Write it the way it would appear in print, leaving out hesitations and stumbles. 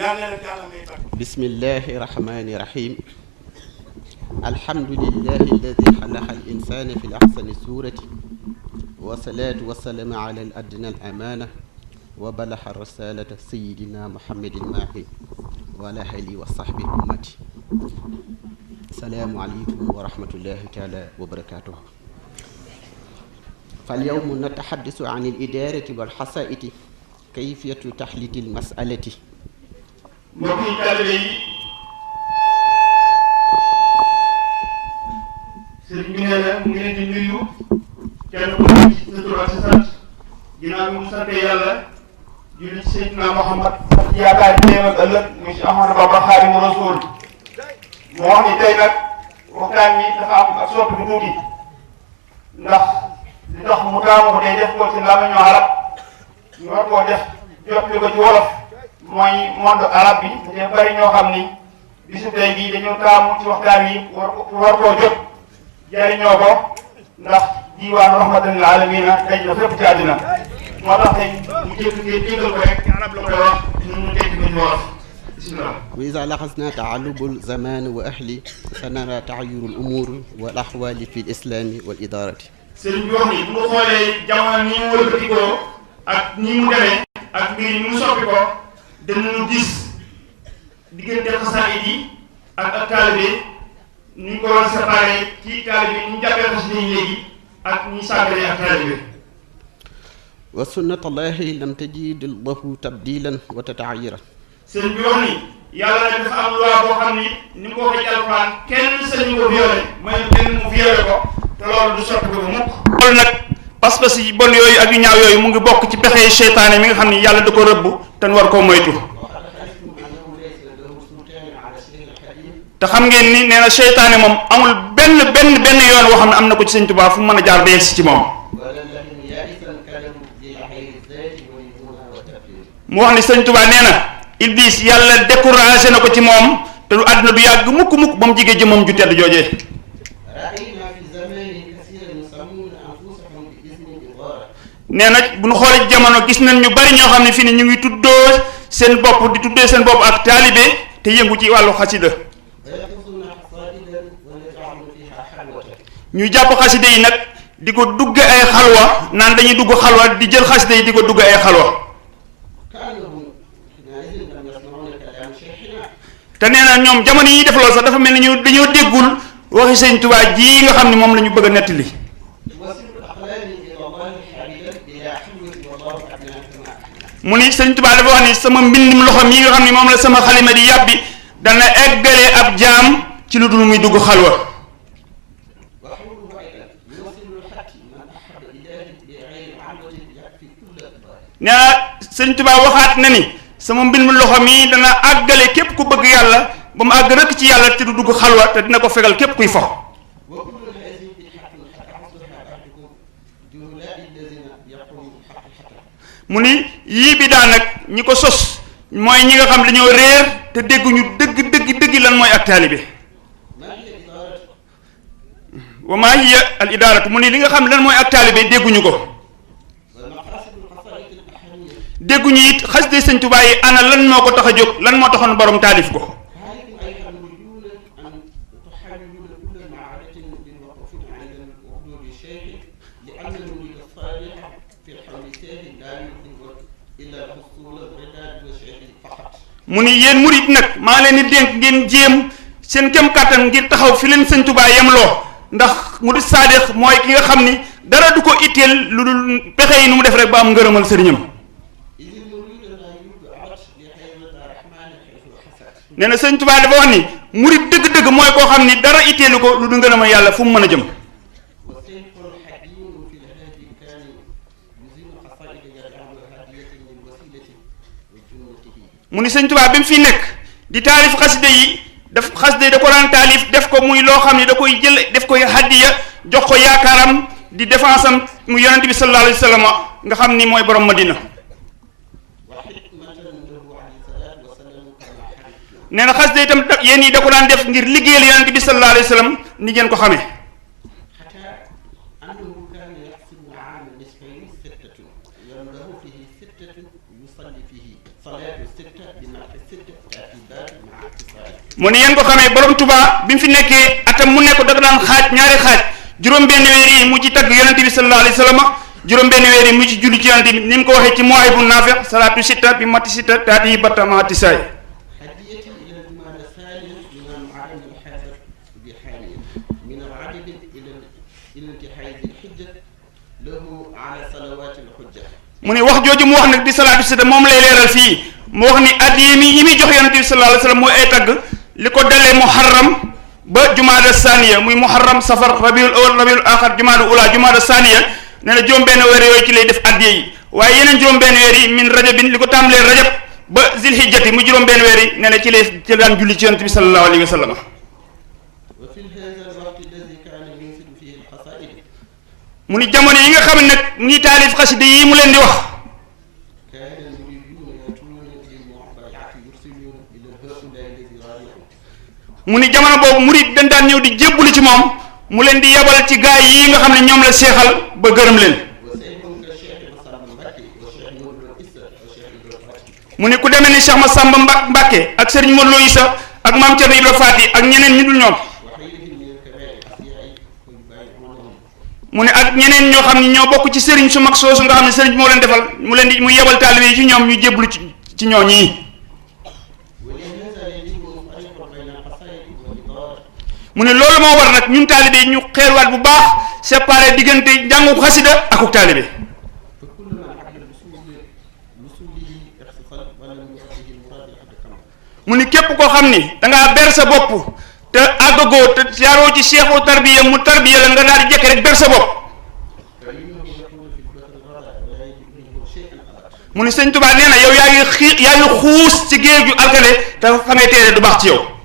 بسم الله الرحمن الرحيم الحمد لله الذي خلق الإنسان في الأحسن صورة والصلاة والسلام على الأدنى الأمانة وبلغ الرسالة سيدنا محمد الماحي وعلى آله وصحبه أمتي السلام عليكم ورحمة الله تعالى وبركاته. فاليوم نتحدث عن الإدارة والحصائد كيفية تحليل المسألة. mbokk yi taalibe yi sëriñ bi nee na mu ngi leen di nuyu kenn ku nekk ci sa tur ak sa sant ginnaaw bi mu sante yàlla julli ci Seydina Muhammad yaakaar teew ak ëllëg muy si Ahmadu Bamba Xaadimu Rasuul mu wax ni tey nag waxtaan wi dafa am ak soppi bu tuuti ndax li tax mu taamu ko day def ko ci làmmiñu arab ñu war koo def jottali ko ci wolof mooy monde arabe bi dañoo bari ñoo xam ni bisu tey bii dañoo taamu ci waxtaan wi war koo jot jariñoo ko ndax diwaanu rahmatan lil alamina daj na fépp ci àddina moo tax tey ñu jégal ko rek ci arab la koy wax ñu dégg ko ci wolof bismillah. وإذا لاحظنا تعلب الزمان وأهله سنرى تغير الأمور والأحوال في الإسلام والإدارة. sëriñ bi wax ni bu nga xoolee jamono ni mu wëlbatikoo ak ni mu demee ak mbir ni mu soppi ko danañu gis diggante xasaayid yi ak taalibe ni ñu ko war a séparé ci taalibe ni ñu jàppee xasida yi léegi ak ñi sàggale ak taalibe. وسنة الله لم تجد له تبديلا وتتغيرا. sëriñ bi wax ni yàlla nag dafa am loi boo xam ni mu ko waxee ci alxuraan kenn sañu ko violé mooy kenn mu violé ko te loolu du soppi ko mukk. loolu nag pas-pas yi bon yooyu ak yu ñaaw yooyu mu ngi bokk ci pexe seytaane mi nga xam ni yàlla da ko rëbb te nu war koo moytu. te xam ngeen ni nee na seytaane moom amul benn yoon woo xam ne am na ko ci Sëñ Tuubaa fu mu mën a jaar ba yegsi ci moom. mu wax ni Sëñ Tuubaa nee na Iblis yàlla découragé na ko ci moom te du àdduna du yàgg mukk ba mu jigee jëmmam ju tedd joojee. nee na bu ñu xoolee jamono gis nañ ñu bari ñoo xam ne fii ni ñu ngi tuddoo seen bopp di tuddee seen bopp ak taalibe te yëngu ci wàllu xasida ñu jàpp xasida yi nag di ko dugg ay xalwa naan dañuy dugg xalwa di jël xasida yi di ko dugg ay xalwa te nee na ñoom jamono yi def loolu sax dafa mel ni ñu dañoo déggul waxi Sëñ Tuubaa ji nga xam ne moom la ñu bëgg a nettali. mu ni Sëñ Tuubaa dafa wax ni sama mbindum loxo mi nga xam ne moom la sama xalima di yàbbi dana eggale ab jaam ci lu dul muy dugg xalwa. nee na Sëñ Tuubaa waxaat na ni sama mbindum loxo mi dana àggale képp ku bëgg yàlla ba mu àgg rek ci yàlla te du dugg xalwa te dina ko fegal képp kuy fo. mu ni yii bi daan nag ñi ko sos mooy ñi nga xam dañoo réer te dégguñu dëgg lan mooy ak taalibe. wa maa hiya al idaaratu mu ni li nga xam lan mooy ak taalibe dégguñu ko. dégguñu it xasida Sëñ Tuubaa yi ana lan moo ko tax a jóg lan moo taxoon borom taalif ko. mu ni yéen murit nag maa leen di dénk ngeen jéem seen kem kàttan ngir taxaw fi leen Sëñ Tuubaa yemloo ndax murit saadix mooy ki nga xam ni dara du ko itteel lu dul pexe yi nu mu def rek ba am ngërëmal sëriñam. nee na Sëñ Tuubaa dafa wax ni murit dëgg-dëgg mooy koo xam ni dara itteelu ko lu du ngërëmal yàlla fu mu mën a jëm. mu ni Sëñ Tuubaa bi mu fi nekk di taalif xasida yi da ko daan taalif def ko muy loo xam ne da koy jël def koy hadiya jox ko yaakaaram di défense am mu yonent bi sallallahu alayhi wa sallam nga xam ni mooy borom Madina. nee na xasida itam yéen yi da ko daan def ngir liggéeyal yonent bi sallallahu alayhi wa sallam ni ngeen ko xamee. mu ne yéen ko xamee borom Tuubaa bi mu fi nekkee atam mu nekk da daan xaaj ñaari xaaj juróom-benn weer yi mu ci tagg yonente bi sallallahu alayhi wa sallam juróom-benn weer yi mu ci julli ci yonente bi ni mu ko waxee ci Mawaahibu Naafi' salaatu sitta bi mati sitta taati batta maati saay mu ne wax jooju mu wax nag di salaatu sitta moom lay leeral fii mu wax ni at yi muy jox yonente bi sallallahu alayhi wa sallam mooy ay tagg li ko dalee muharram ba jumaada saniya muy muharram safar rabiul awal rabiul axar jumaada ula jumaada saniya nee na juróom-benn weer yooyu ci lay def addiya yi waaye yeneen juróom-benn weer yi min rajabin li ko tàmbalee rajab ba zilhijjati mu juróom-benn weer yi nee na ci lay ci daan julli ci yonent bi sallallahu alayhi wa sallam mu ni jamono yi nga xam ne nag mu ngi taalif xasida yi mu leen di wax mu ni jamono boobu murid dañ daan ñëw di jébbuli ci moom mu leen di yebal ci gaay yi nga xam ne ñoom la seexal ba gërëm leen mu ni ku demee ni Cheikh Massamba Mbacke ak Serigne Modou Lo Issa ak Mame Thierno Ibra Fati ak ñeneen ñu dul ñoom mu ne ak ñeneen ñoo xam ne ñoo bokk ci Serigne su mag soosu nga xam ne Serigne moo leen defal mu leen di mu yebal taalibe yi ci ñoom ñu jébbulu ci ñooñi mu ne loolu moo war nag ñun taalibe yi ñu xeerwaat bu baax séparé diggante njàngu xasida akuk taalibe mu ni képp koo xam ni dangaa ber sa bopp te àggagoo te yaaroo ci seexu tarbiya mu tarbiya la nga daal di jekk rek ber sa bopp mu ni sëñ Tuubaa nee na yow yaa ngi xuus ci géeju alkale te fa ngay teere du baax ci yow